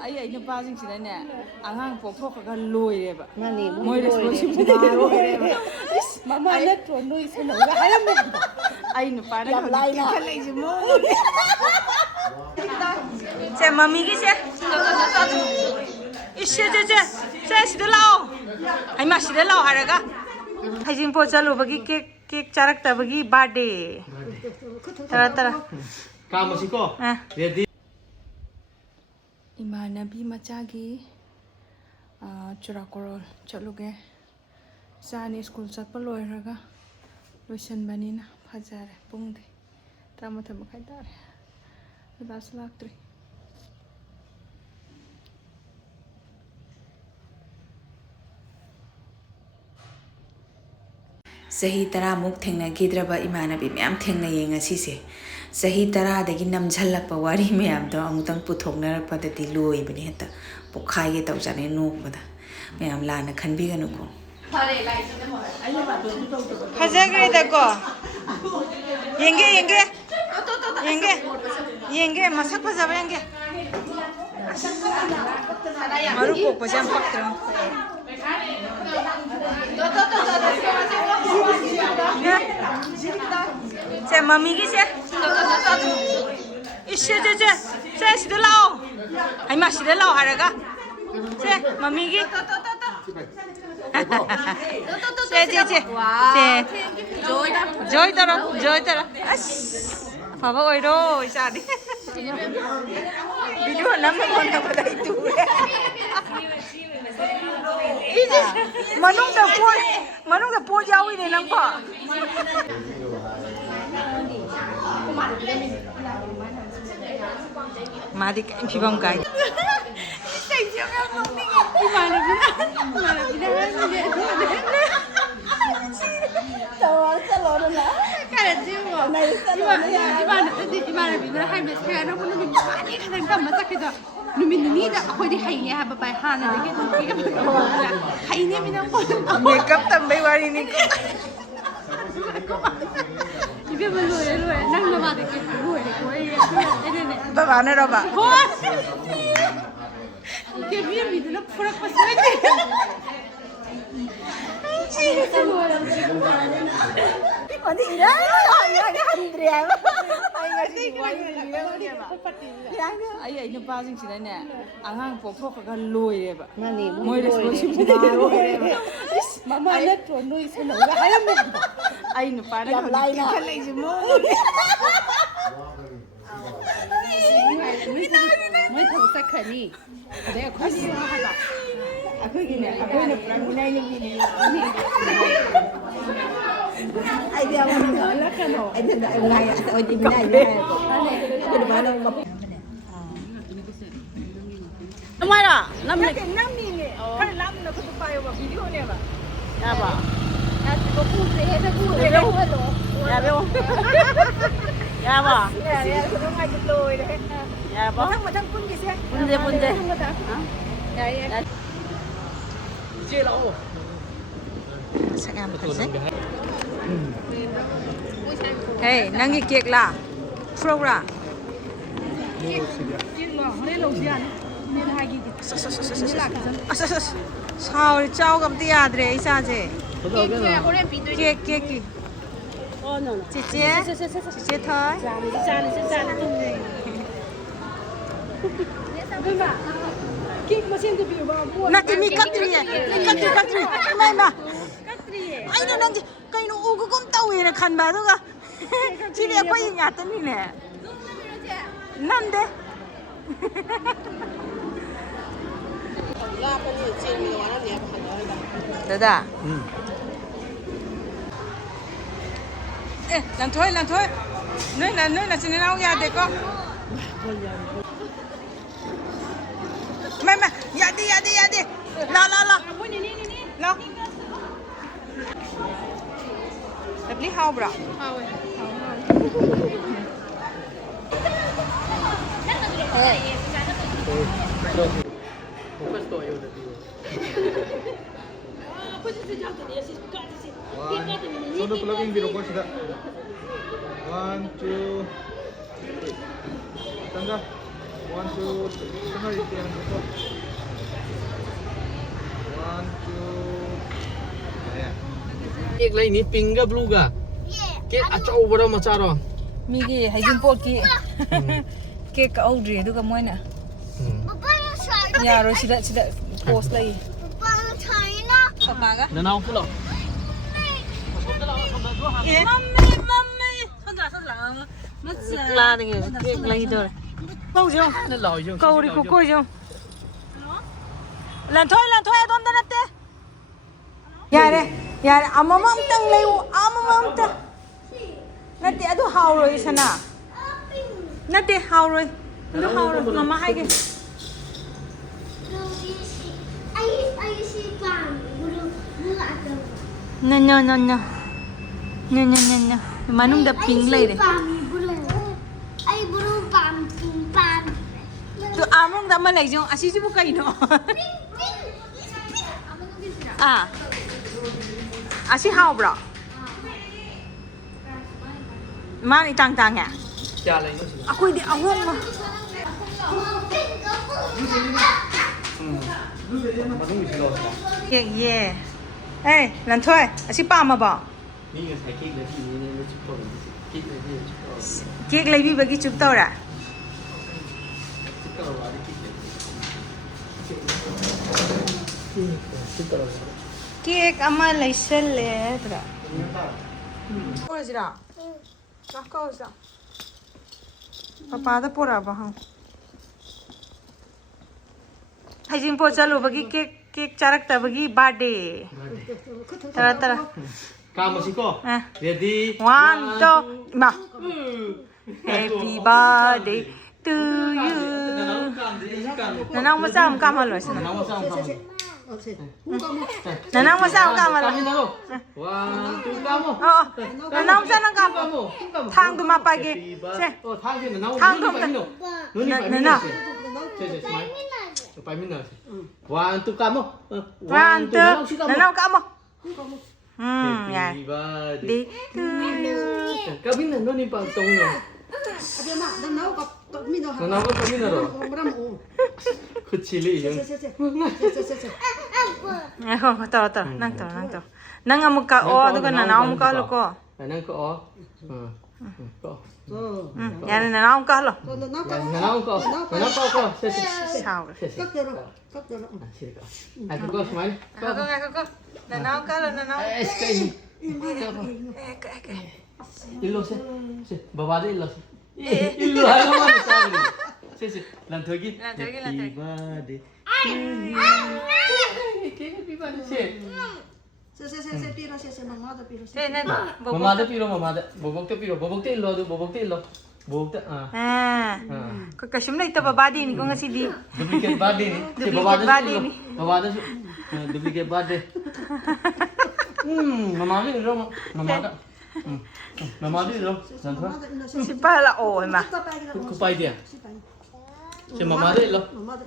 ai nó ba gì đấy nè, ăn hàng phổ phổ cái lùi đấy bà, Ngani môi đấy lùi chim lùi đấy bà, mama net tuh nuôi xin lỗi ai lắm ai nó ba nó lại nè cái này gì mơ, xem mami cái xem, 이씨 쟤 시대 라오, 아이마 시대 라오 하라가, 하진 포차로 버기 케이크 자락다 버기 바데, 따라. 까마시고. 레디. emanabi macagi churakorol chaluge sani school chappa loiraga loisanbanina phajare pungde tramotha makhai tare das laktri Sahi tara muk thengna gidraba emanabi myam thengna yenga sise sahi tara dagi namjhalak pa wari myam do amutang puthokna pa da diloi bani heta pokhai ge taw jane nok bada myam lana khanbi ganu ko phajagre da ko yenge masak phajaba yenge maru pok pajam paktra 쟤 맘이기 쟤 이씨 쟤 시대 라오 아이마 시대 라오 하라가 쟤 맘이기 joy tara as 봐봐 오이로 이사디 비디오 남는 건 나보다 이두 이제 만ungda po yawi ne nang pa madi kain phibam kai sai jong am ning emanabi tao sẽ lo đó nè cái là gì mà này sẽ lo đó emanabi nó hay bị cái nó cũng mình anh cái thằng cầm mà chắc cái đó mình nghĩ là hồi đi hay nha bà bài hà này cái hay nha mình đang còn makeup tambay wari ni chỉ biết mà lùi năng là mà để cái lùi để cái này baba na roba cái biết mình nó phơi qua sai mà đi đó ai hành rèm ai ngashi quay ai nó ba gì đấy nè ăn hàng phổ phổ cái lùi đấy bà ngani môi đấy lùi chim lùi đấy bà mama net tuh nuôi xin lỗi ai lắm ai nó ba nó lại nè cái này gì mơ mới thằng sắc khởi nhỉ đấy là gì hả aku gini aku ini perang ini gini ai dia mau là cái nào ai dia dah lai oi di mina ya cái đó là ngập Namai lah, nam ni ni, kan nam nak tu pakai apa video ni apa? Ya apa? à có phụ gì hết là phụ gì đâu hết rồi Ya beo. Ya apa? ya sudah ngai lôi đấy Ya apa? mà thằng pun gì xe Punje. đấy Chia lỗ. Sakam betul Hey, nangi kek lah. Frog lah. lên lầu gì nên hai gì Sao cháu gặp đi à đấy sao thế? Kek. oh no Chị thôi. Kik mesin tu biar bawa Nanti mi katri. Mai ma. Ai nó nanti cái nó u cũng tao vậy là khăn bà thôi cả. Chỉ biết quay nhà tên này nè. Năm đấy. Được à? Ê, làm thôi. Nơi là xin nào ra để con. Mày, dạ đi. La. Lo. Lập lý hao bro. Questo io lo dico. Sono plugin di robot sudah. 1, 2, 3. Tangga. One, two, tengah itu yang itu. One, two. Ya. Cake lain ni pink ke blue ke? Cake acau berapa macam orang? 미기 해진포기 케이크 아우드리 누가 뭐냐 야로 시다 포스트 라이 빠빠가 Dah nak pula. 맘미 손자 라는 게 케이크 라이더 거우죠 Dah lau je. 거우리 고고죠 란토이 돈 되는데 야래 아마맘땅 레우 아마맘땅 나때 아도 하우로이 사나 나때 하우로이 아도 하우로 엄마 하게 No. Manung da pink lay de. Ay buru pam ping pam. Tu among da malay jong asi ju bukai no. Ah. Asi hao bro. Man itang ya. Siapa lain tu? Aku di awong mah. Macam ni sih lah. Yeah. Eh, lan thôi, asi pa ma ba. Ni yang saya cake lagi ni cukup lagi. Cake lagi cukup. Cake lagi bagi cup tau ra. Cukup lah ada cake lagi. Cukup lah. Cake ama lai sel le tra. Ko jira. Ka ko sa. Papa da pura ba hang. Hajin po chalu bagi cake charak ta bagi birthday. Tara. Kamu sih kok? Ready? 1 2 ma. Happy birthday to you. Nanang masam kamal wis. Nama sama kamu. Nanang masam kamal. Kami tahu. One, two, kamu. Oh, nanang masam kamal. Thang tu ma pa ge. Se. Oh, thang sih. Nanang. Thang tu. Nuni Nanang. Smile. 5 minit. One, two, kamu. 1 2 nanang kamal. Ya. Happy birthday. Di to you. Kami nak nuni pang tong no. Ada nak dan nau kau minum. Nanang ko kami na ro. Berapa? Kecili yun. Tara. Nang to. Nang amuka o aduga nanang amuka lo ko. Nanang ko oh. Ko. Ya nanang amuka lo. Nanang ko. Sao. Kau terus. Aku ko smile. Ko. Nanang amuka lo nanang. Sekali. Ilo se. Bawa deh ilo. Ilo ayo mana sabi. Se. Lantogi. Happy birthday. Happy birthday. Saya piro saya mama ada piro. Mama ada piro mama ada. Bobok te piro. Bobok te ilo. Bobok te Ko kashim na ito babadi ni ko nga si di. Duplicate birthday ni. Duplicate birthday ni. Bawa ada duplicate birthday. Mama ni ilo. Mama ada. Mama ni ilo. Santra. Si pala o ma. Kupai dia. Si mama ada ilo. Mama ada.